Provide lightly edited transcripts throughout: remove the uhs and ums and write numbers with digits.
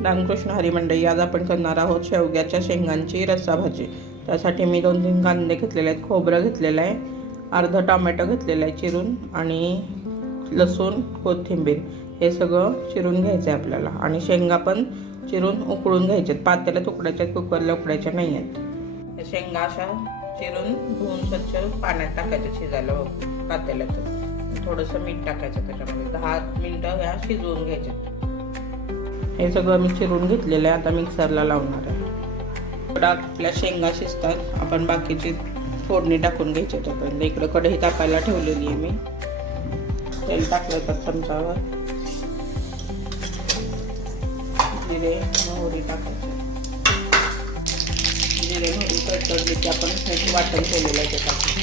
रामकृष्ण हरी मंडळी, आज आपण करणार आहोत शेवग्याच्या शेंगांची रस्सा भाजी। त्यासाठी मी 2-3 कांदे घेतलेले आहेत, खोबरं घेतलेलं आहे, अर्धा टोमॅटो घेतलेला आहे चिरून, आणि लसूण, कोथिंबीर हे सगळं चिरून घ्यायचं आहे आपल्याला। आणि शेंगा पण चिरून उकळून घ्यायच्यात, पातेल्यात उकडायच्या, कुकरला उकडायच्या नाही आहेत। शेंगा अशा चिरून धुवून स्वच्छ पाण्यात टाकायच्या शिजायला पातेल्यात, थोडंसं मीठ टाकायचं त्याच्यामध्ये, 10 मिनिटं ह्या शिजवून घ्यायच्यात। हे सगळं मी चिरून घेतलेलं आहे, आता मिक्सरला लावणार आहे। थोडा आपल्या शेंगा शिजतात, आपण बाकीची फोडणी टाकून घ्यायची। तोपर्यंत इकडं कढई तापायला ठेवलेली आहे मी, तेल टाकलं तर चमचावर, जिरे मोहरी टाकायचे। जिरे मोहरी तडतडली की आपण वाटण केलेलं आहे ते टाकायचं।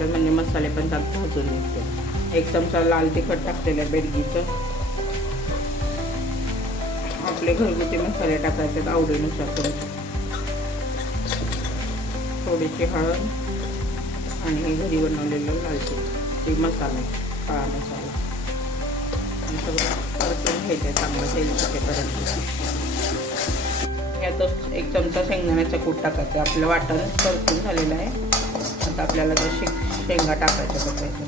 म्हणजे मसाले पण त्यात भाजून निघते। 1 चमचा लाल तिखट टाकलेलं आहे बेडगीचं। आपले घरगुती मसाले टाकायचे आवडीनुसार तुमचे, थोडीशी हळद आणि हे घरी बनवलेलं लाल तिखट मसाला, काळा मसाला, आणि सगळं परतून घ्यायचं चांगलं तेल सुटेपर्यंत। यातच 1 चमचा शेंगदाण्याचा कूट टाकायचं। आपलं वाटण परतून झालेलं आहे, आता आपल्याला तर शेंगा टाकायच्या बघायचं।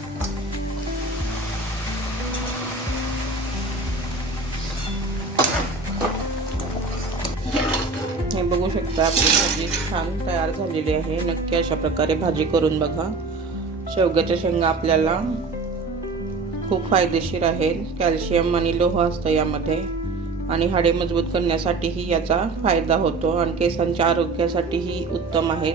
हे बघू शकता आपली भाजी छान तयार झालेली आहे। नक्की अशा प्रकारे भाजी करून बघा। शेवग्याच्या शेंगा आपल्याला खूप फायदेशीर आहेत, कॅल्शियम आणि लोह असतं यामध्ये, आणि हाडे मजबूत करण्यासाठीही याचा फायदा होतो, आणि केसांच्या आरोग्यासाठीही उत्तम आहेत।